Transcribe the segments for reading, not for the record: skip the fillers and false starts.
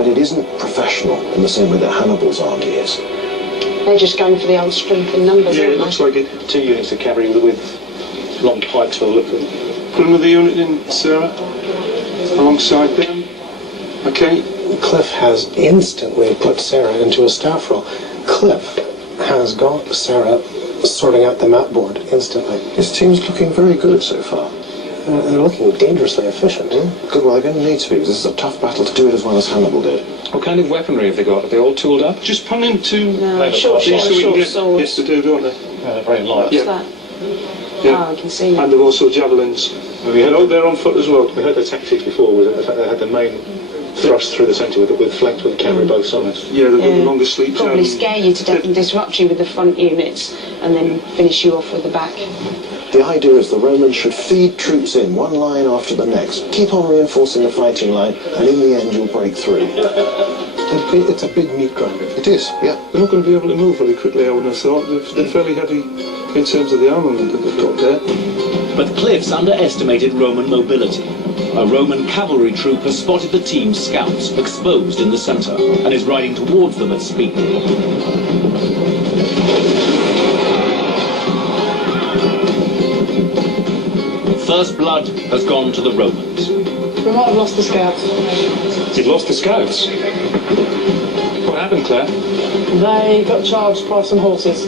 but it isn't professional in the same way that Hannibal's army is. They're just going for the old strength in numbers, Yeah, aren't it they? looks like it. 2 units of cavalry with long pikes by the look of it. Put another unit in, Sarah, alongside them. Okay. Cliff has instantly put Sarah into a staff role. Cliff has got Sarah sorting out the map board instantly. His team's looking very good so far. They're looking dangerously efficient. Good, well, they're going to need to be, because this is a tough battle to do it as well as Hannibal did. What kind of weaponry have they got? Are they all tooled up? Just pun into short get swords. this to do, don't they? Yeah, they're very light. What's that? Yeah. Oh, I can see. And they've also javelins. They're on foot as well. We heard their tactics before, with the fact they had the main thrust through the centre with flanked with cavalry both sides. Yeah, they've got the longest sleeves. Probably scare you to death and disrupt you with the front units and then finish you off with the back. The idea is the Romans should feed troops in, one line after the next. Keep on reinforcing the fighting line, and in the end you'll break through. It's a big meat grinder. It is, yeah. They're not going to be able to move very quickly, I wouldn't have thought. They're fairly heavy in terms of the armament that they've got there. But Cliff's underestimated Roman mobility. A Roman cavalry troop has spotted the team's scouts exposed in the centre and is riding towards them at speed. First blood has gone to the Romans. We might have lost the scouts. You've lost the scouts. What happened, Claire? They got charged by some horses.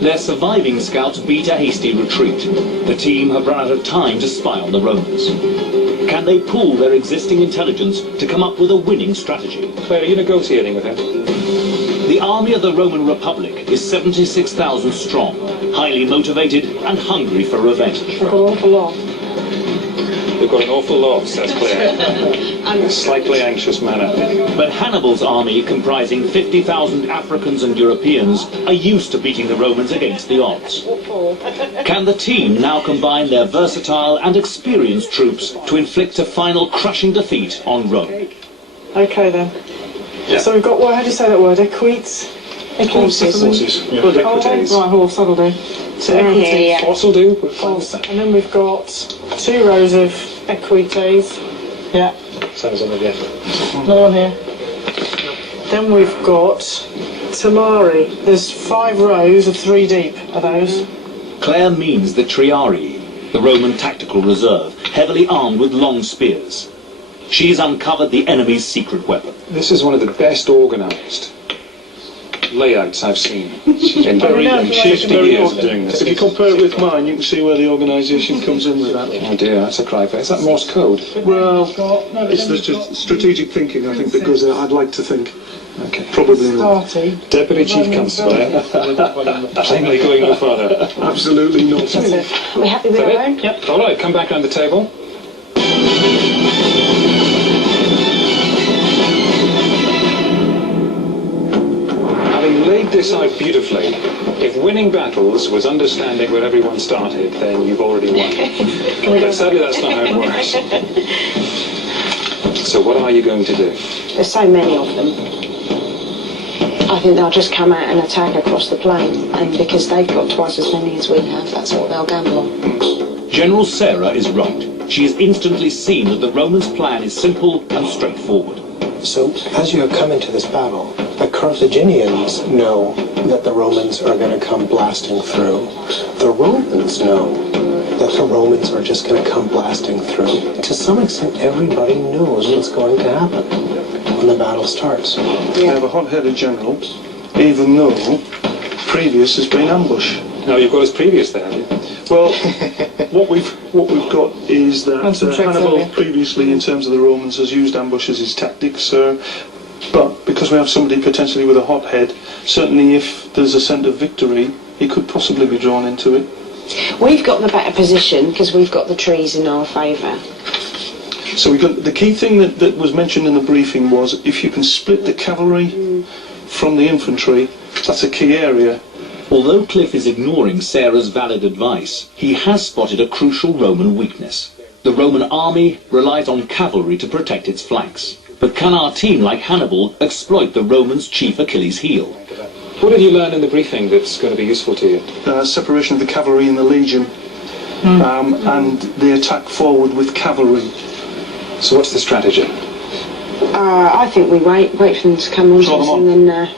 Their surviving scouts beat a hasty retreat. The team have run out of time to spy on the Romans. Can they pool their existing intelligence to come up with a winning strategy? Claire, are you negotiating with him? The army of the Roman Republic is 76,000 strong, highly motivated and hungry for revenge. We've got an awful lot. They've got an awful lot, says Claire. In a slightly anxious manner. But Hannibal's army, comprising 50,000 Africans and Europeans, are used to beating the Romans against the odds. Can the team now combine their versatile and experienced troops to inflict a final crushing defeat on Rome? Okay then. Yeah. So we've got, well, how do you say that word? Equites? Horses. Yeah. Right, horse, that'll do. So equites. Horse will do. Horse. And then we've got 2 rows of equites. Yeah. Sounds on the left. Another one here. Then we've got Tamari. There's 5 rows of 3 deep, are those? Claire means the Triarii, the Roman tactical reserve, heavily armed with long spears. She's uncovered the enemy's secret weapon. This is one of the best organised layouts I've seen in very 50 years of doing this. If you compare it with mine, you can see where the organisation comes in with that. Oh dear, that's a cry for. Is that Morse code? Well, it's the strategic thinking, I think, that goes there. I'd like to think. Okay, probably not. Deputy Chief Constable, plainly going no further. Absolutely not. That's it. Are we happy with our own? Yep. All right, come back round the table. Having laid this out beautifully, if winning battles was understanding where everyone started, then you've already won. But sadly, that's not how it works. So what are you going to do? There's so many of them. I think they'll just come out and attack across the plain, and because they've got twice as many as we have, that's what they'll gamble on. General Sarah is right. She has instantly seen that the Romans' plan is simple and straightforward. So, as you have come into this battle, the Carthaginians know that the Romans are going to come blasting through. The Romans know that the Romans are just going to come blasting through. To some extent, everybody knows what's going to happen when the battle starts. They have a hot-headed general, even though previous has been ambush. No, you've got his previous there, have you? Well, what we've got is that Hannibal previously, in terms of the Romans, has used ambush as his tactics. But because we have somebody potentially with a hot head, certainly if there's a scent of victory, he could possibly be drawn into it. We've got the better position because we've got the trees in our favour. So we've got, the key thing that was mentioned in the briefing was if you can split the cavalry from the infantry, that's a key area. Although Cliff is ignoring Sarah's valid advice, he has spotted a crucial Roman weakness. The Roman army relies on cavalry to protect its flanks. But can our team, like Hannibal, exploit the Romans' chief Achilles' heel? What did you learn in the briefing that's going to be useful to you? Separation of the cavalry and the legion, and the attack forward with cavalry. So what's the strategy? I think we wait for them to come on to Draw us them and then,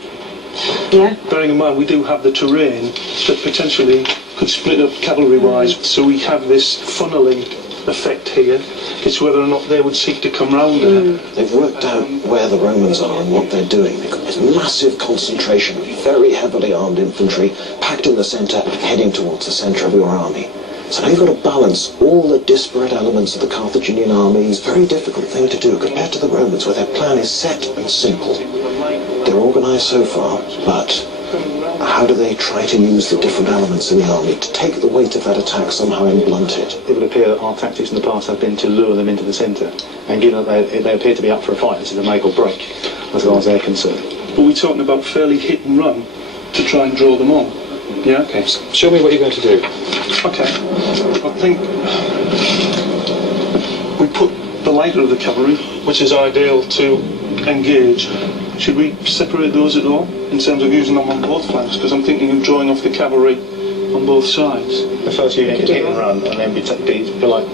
yeah. Bearing in mind we do have the terrain that potentially could split up cavalry-wise, so we have this funneling effect here. It's whether or not they would seek to come round there. They've worked out where the Romans are and what they're doing. They've got this massive concentration of very heavily armed infantry packed in the centre, heading towards the centre of your army. So now you've got to balance all the disparate elements of the Carthaginian army. It's a very difficult thing to do compared to the Romans, where their plan is set and simple. They're organised so far, but how do they try to use the different elements in the army to take the weight of that attack somehow and blunt it? It would appear that our tactics in the past have been to lure them into the centre, and given that they appear to be up for a fight, this is a make or break, as far as they're concerned. But we're talking about fairly hit and run to try and draw them on. Yeah? Okay, so show me what you're going to do. Okay. I think we put the lighter of the cavalry, which is ideal to engage. Should we separate those at all in terms of using them on both flanks? Because I'm thinking of drawing off the cavalry on both sides. The first unit could hit and run, and then be like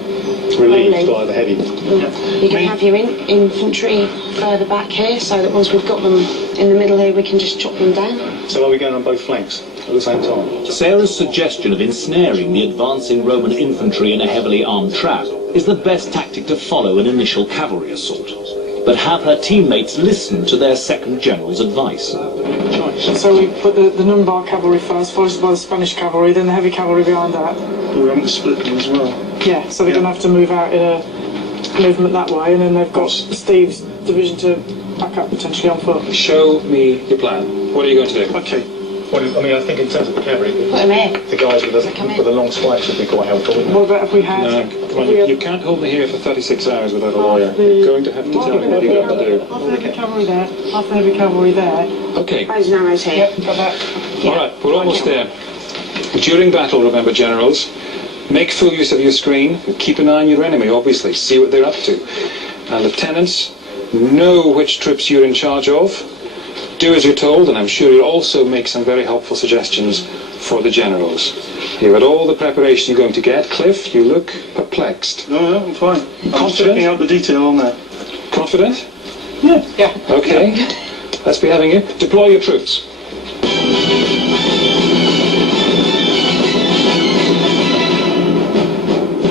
relieved by the heavy. You can have your infantry further back here, so that once we've got them in the middle here, we can just chop them down. So are we going on both flanks at the same time? Sarah's suggestion of ensnaring the advancing Roman infantry in a heavily armed trap is the best tactic to follow an initial cavalry assault. But have her teammates listen to their second general's advice? So we put the Numbar cavalry first, followed by the Spanish cavalry, then the heavy cavalry behind that. But we're having to split them as well. Yeah, so they're going to have to move out in a movement that way, and then they've got Steve's division to back up potentially on foot. Show me your plan. What are you going to do? Okay. Well, I mean, I think in terms of the cavalry, Put them here. the guys with the long spikes would be quite helpful, wouldn't What about if we had... No, come on, you can't hold me here for 36 hours without a lawyer. You're going to have to tell me what you're going to do. Half the heavy cavalry there, half the heavy cavalry there. Okay. Those arrows here. Yep, got that. All right, we're almost there. During battle, remember, generals, make full use of your screen. Keep an eye on your enemy, obviously. See what they're up to. And lieutenants, know which troops you're in charge of. Do as you're told, and I'm sure you'll also make some very helpful suggestions for the generals. You've had all the preparation you're going to get. Cliff, you look perplexed. No, I'm fine. I'm just checking out the detail on there. Confident? Yeah. Okay. Let's be having you. Deploy your troops.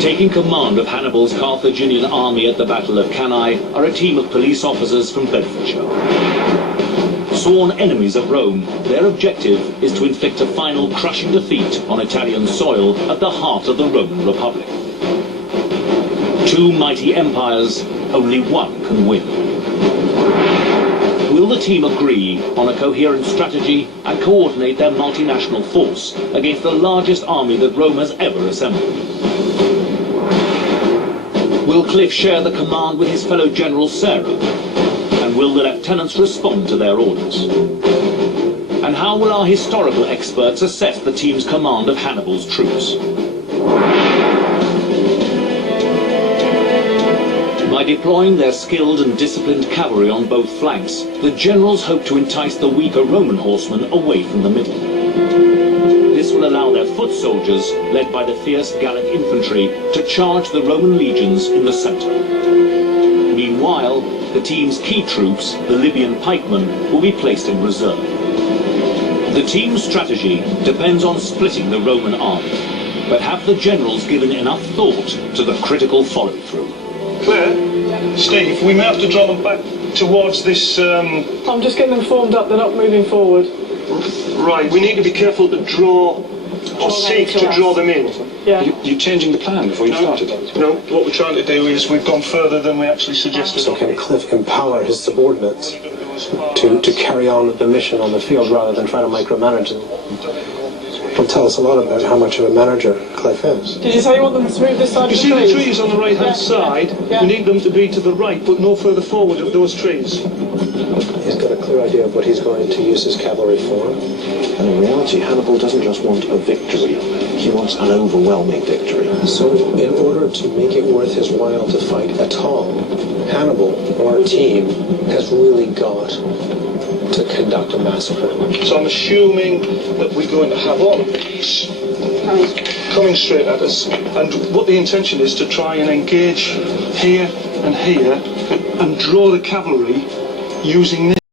Taking command of Hannibal's Carthaginian army at the Battle of Cannae are a team of police officers from Bedfordshire. Sworn enemies of Rome, their objective is to inflict a final crushing defeat on Italian soil at the heart of the Roman Republic. Two mighty empires, only one can win. Will the team agree on a coherent strategy and coordinate their multinational force against the largest army that Rome has ever assembled? Will Cliff share the command with his fellow general Sarah? And will the lieutenants respond to their orders? And how will our historical experts assess the team's command of Hannibal's troops? By deploying their skilled and disciplined cavalry on both flanks, the generals hope to entice the weaker Roman horsemen away from the middle. This will allow their foot soldiers, led by the fierce Gallic infantry, to charge the Roman legions in the centre. Meanwhile, the team's key troops, the Libyan pikemen, will be placed in reserve. The team's strategy depends on splitting the Roman army, but have the generals given enough thought to the critical follow-through? Claire, Steve, we may have to draw them back towards this... I'm just getting them formed up, they're not moving forward. Right, we need to be careful to draw or seek to draw them in. Yeah. You're changing the plan before you started. No, what we're trying to do is we've gone further than we actually suggested. So can Cliff empower his subordinates to carry on the mission on the field rather than try to micromanage them? It'll tell us a lot about how much of a manager Cliff is. Did you say you want them to move this side You of see the the trees? trees on the right-hand side? Yeah. We need them to be to the right, but no further forward of those trees. He's got a clear idea of what he's going to use his cavalry for. And in reality, Hannibal doesn't just want a victory. He wants an overwhelming victory. So in order to make it worth his while to fight at all, Hannibal, or a team, has really got to conduct a massacre. So I'm assuming that we're going to have armies coming straight at us. And what the intention is to try and engage here and here, and draw the cavalry using this